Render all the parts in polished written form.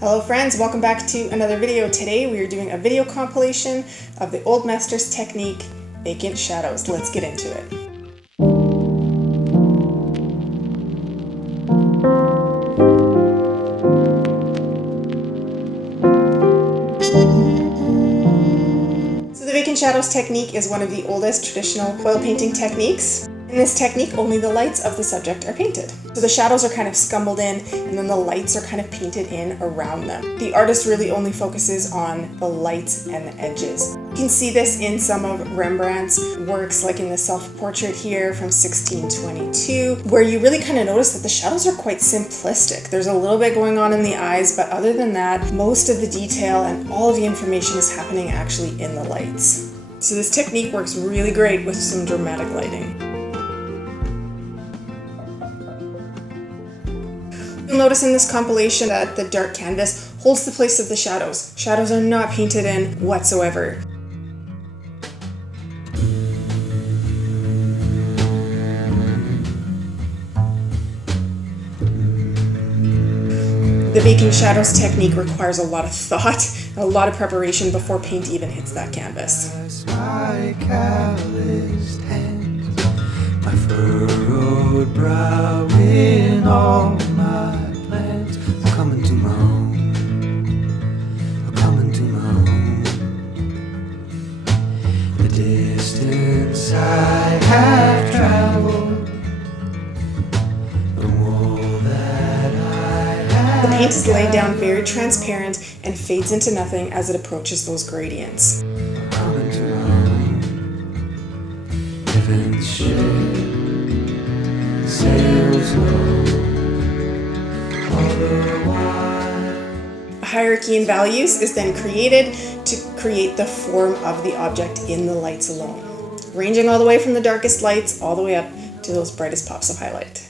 Hello friends, welcome back to another video. Today we are doing a video compilation of the Old Masters technique, vacant shadows. Let's get into it. So the vacant shadows technique is one of the oldest traditional oil painting techniques. In this technique, only the lights of the subject are painted. So the shadows are kind of scumbled in, and then the lights are kind of painted in around them. The artist really only focuses on the lights and the edges. You can see this in some of Rembrandt's works, like in the self-portrait here from 1622, where you really kind of notice that the shadows are quite simplistic. There's a little bit going on in the eyes, but other than that, most of the detail and all of the information is happening actually in the lights. So this technique works really great with some dramatic lighting. You'll notice in this compilation that the dark canvas holds the place of the shadows. Shadows are not painted in whatsoever. The vacant shadows technique requires a lot of thought, a lot of preparation before paint even hits that canvas. My calloused hands, my furrowed brow in all my plans. I'm coming to my own, I'm coming to my own. The distance I have traveled, the wall that I have. The paint is laid down very transparent and fades into nothing as it approaches those gradients. I'm coming to my own. Heaven's ship sails low. A hierarchy in values is then created to create the form of the object in the lights alone, ranging all the way from the darkest lights all the way up to those brightest pops of highlight.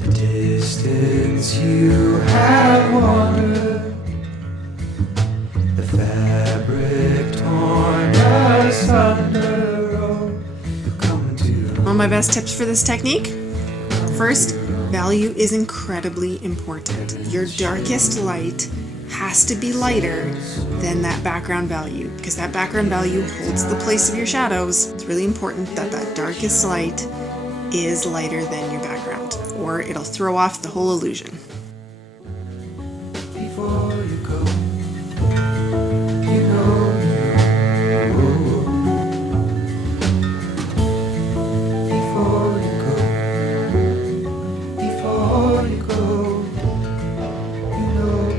The distance you have wandered, the fabric torn asunder, oh, you're coming to One of my best tips for this technique: first, value is incredibly important. Your darkest light has to be lighter than that background value, because that background value holds the place of your shadows. It's really important that that darkest light is lighter than your background, or it'll throw off the whole illusion. before you go. You know, before you go, before you go, you know,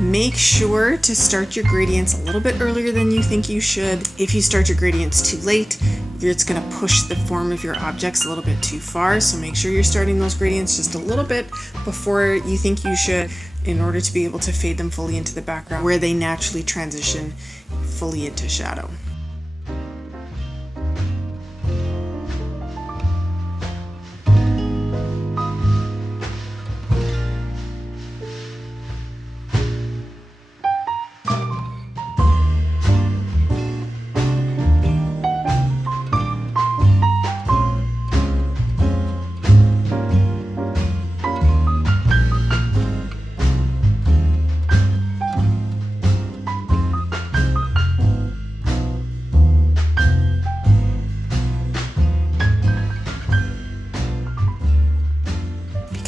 Make sure to start your gradients a little bit earlier than you think you should. If you start your gradients too late, it's going to push the form of your objects a little bit too far. So make sure you're starting those gradients just a little bit before you think you should, in order to be able to fade them fully into the background where they naturally transition fully into shadow.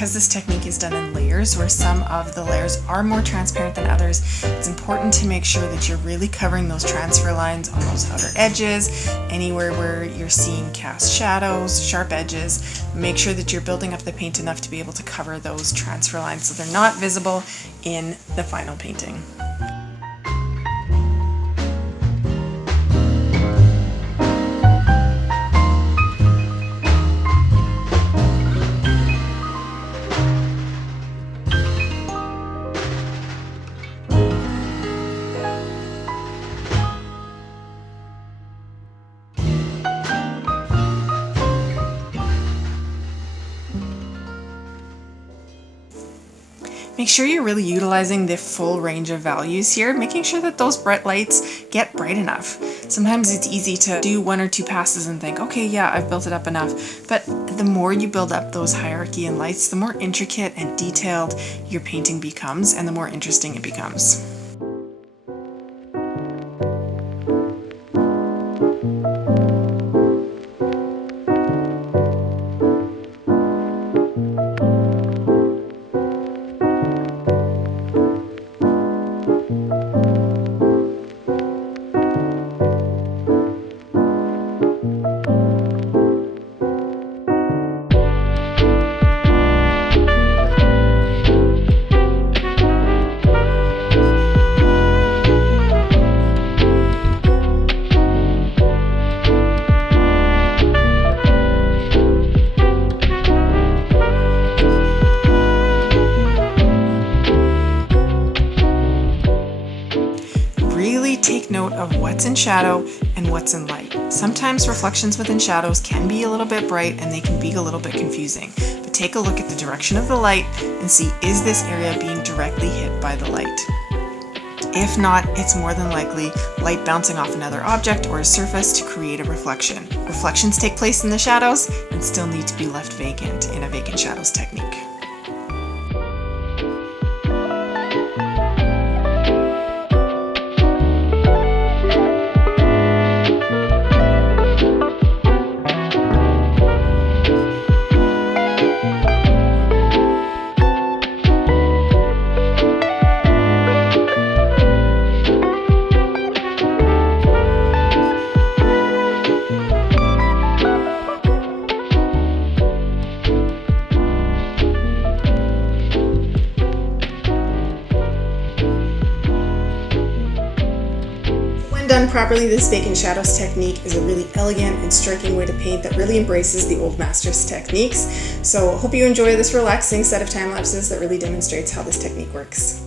because this technique is done in layers where some of the layers are more transparent than others, it's important to make sure that you're really covering those transfer lines on those outer edges, anywhere where you're seeing cast shadows, sharp edges. Make sure that you're building up the paint enough to be able to cover those transfer lines so they're not visible in the final painting. Make sure you're really utilizing the full range of values here, making sure that those bright lights get bright enough. Sometimes it's easy to do 1 or 2 passes and think, okay, yeah, I've built it up enough. But the more you build up those hierarchy and lights, the more intricate and detailed your painting becomes and the more interesting it becomes. Take note of what's in shadow and what's in light. Sometimes reflections within shadows can be a little bit bright and they can be a little bit confusing, but take a look at the direction of the light and see, is this area being directly hit by the light? If not, it's more than likely light bouncing off another object or a surface to create a reflection. Reflections take place in the shadows and still need to be left vacant in a vacant shadows technique. Done properly, this vacant shadows technique is a really elegant and striking way to paint that really embraces the old masters techniques. So I hope you enjoy this relaxing set of time lapses that really demonstrates how this technique works.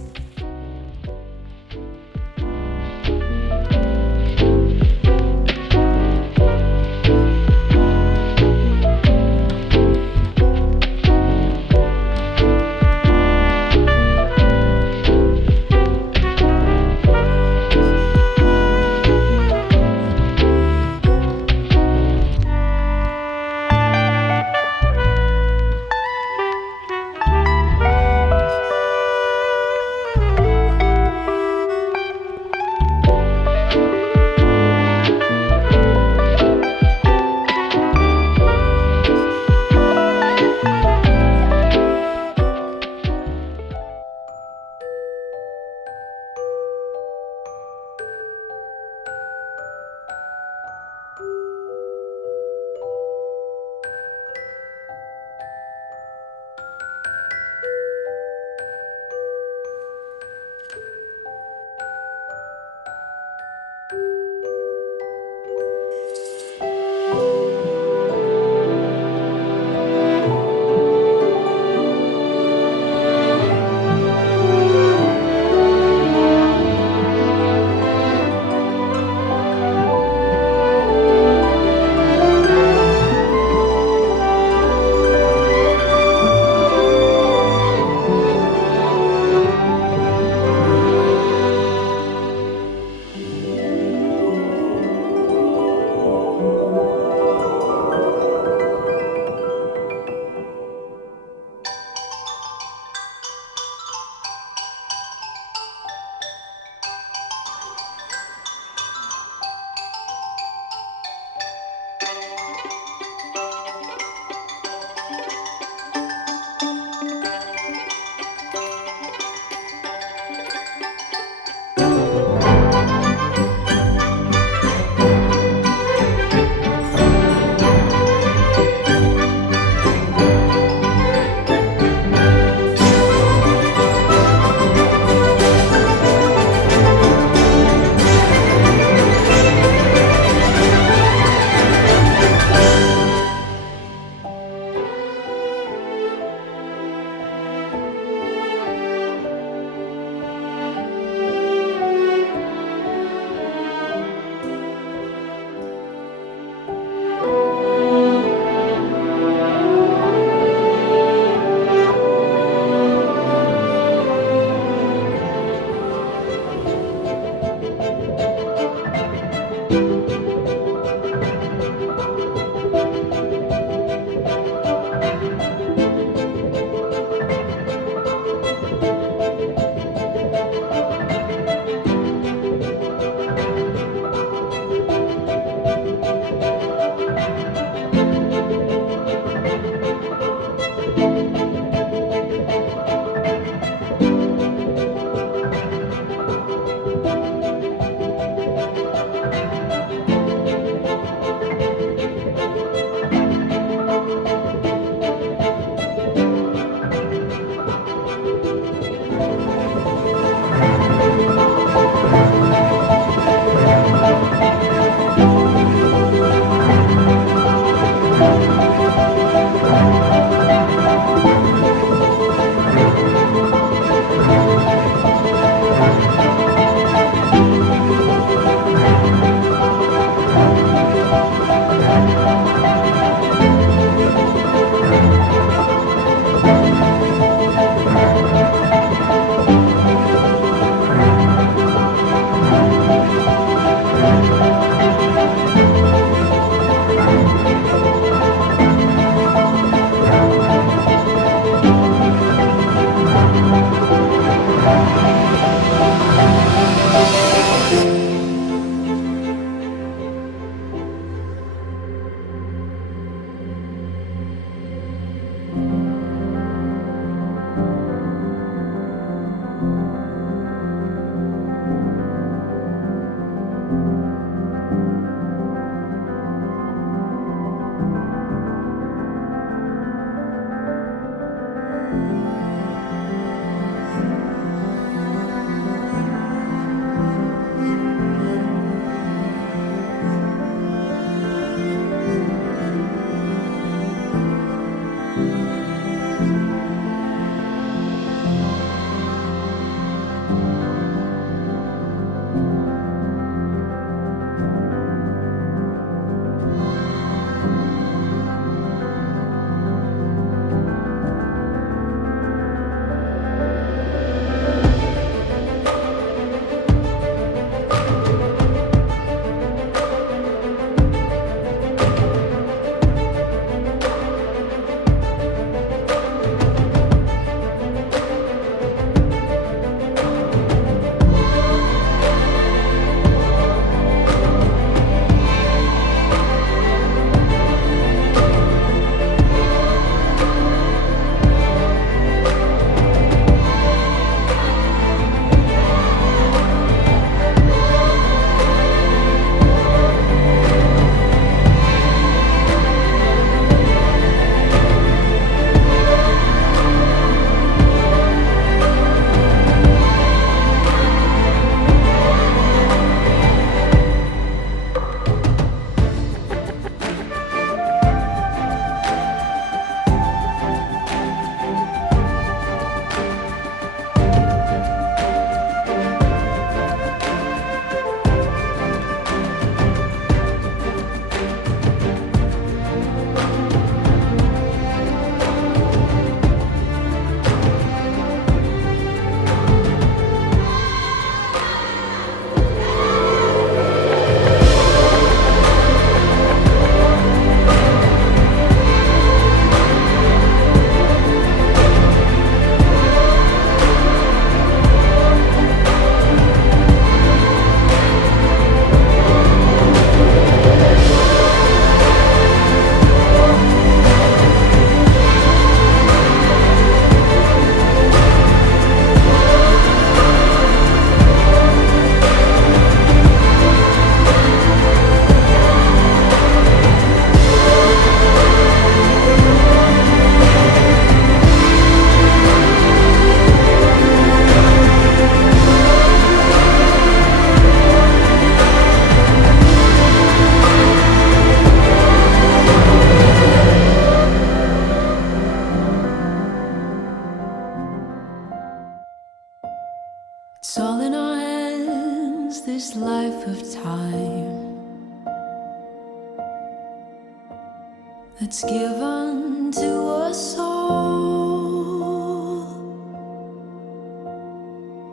that's given to us all.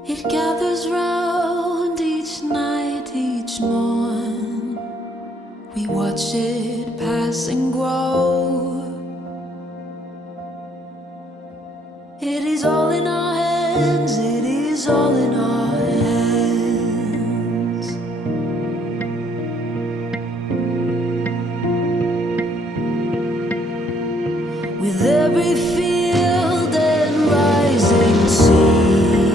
It gathers round each night, each morn. We watch it pass and grow. It is all in our hands, it is all in our hands. With every field and rising sea,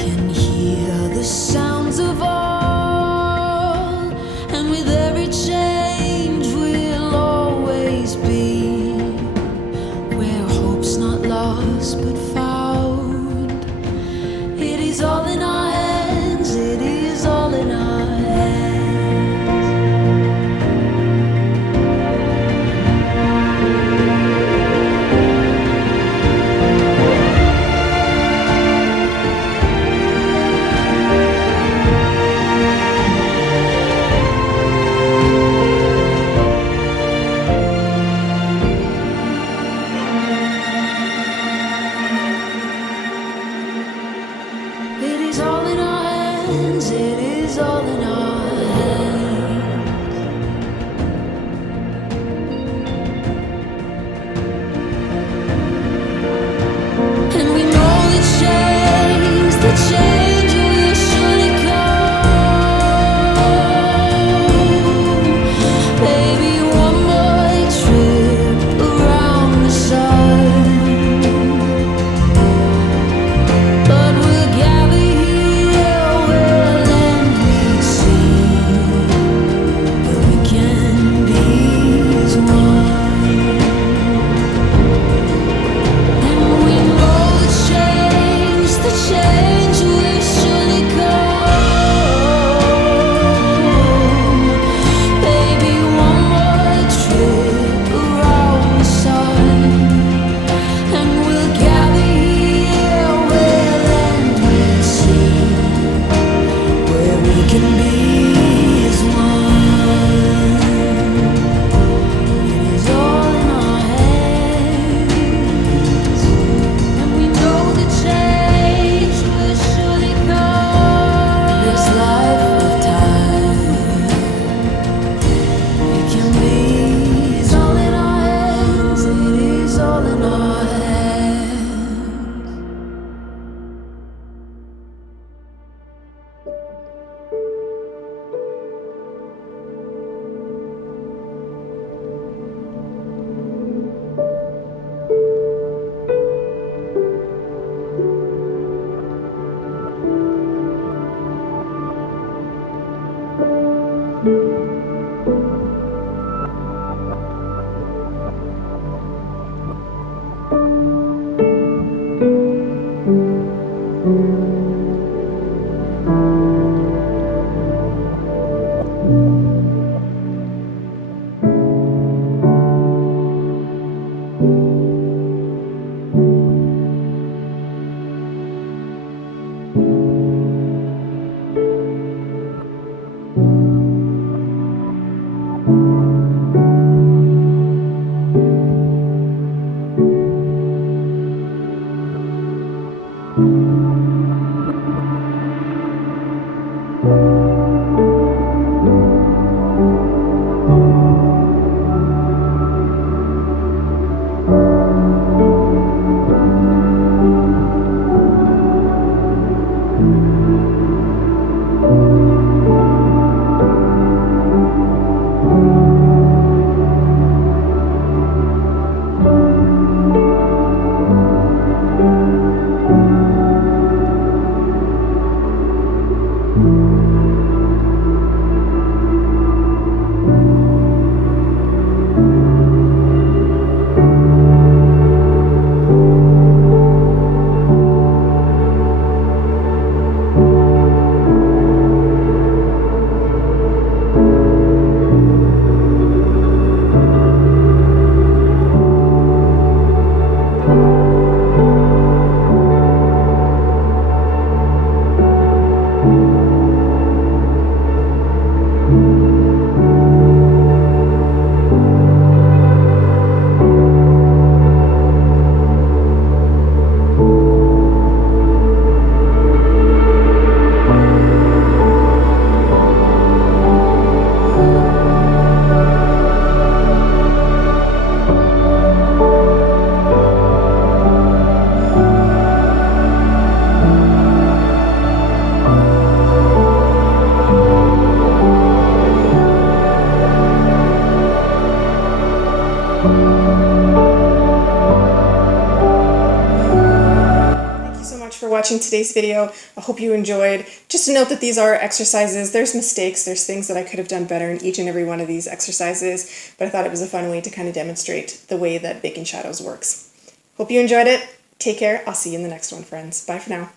can hear the sounds of all, and with every chance watching today's video. I hope you enjoyed. Just to note that these are exercises. There's mistakes, there's things that I could have done better in each and every one of these exercises, but I thought it was a fun way to kind of demonstrate the way that Vacant Shadows works. Hope you enjoyed it. Take care. I'll see you in the next one, friends. Bye for now.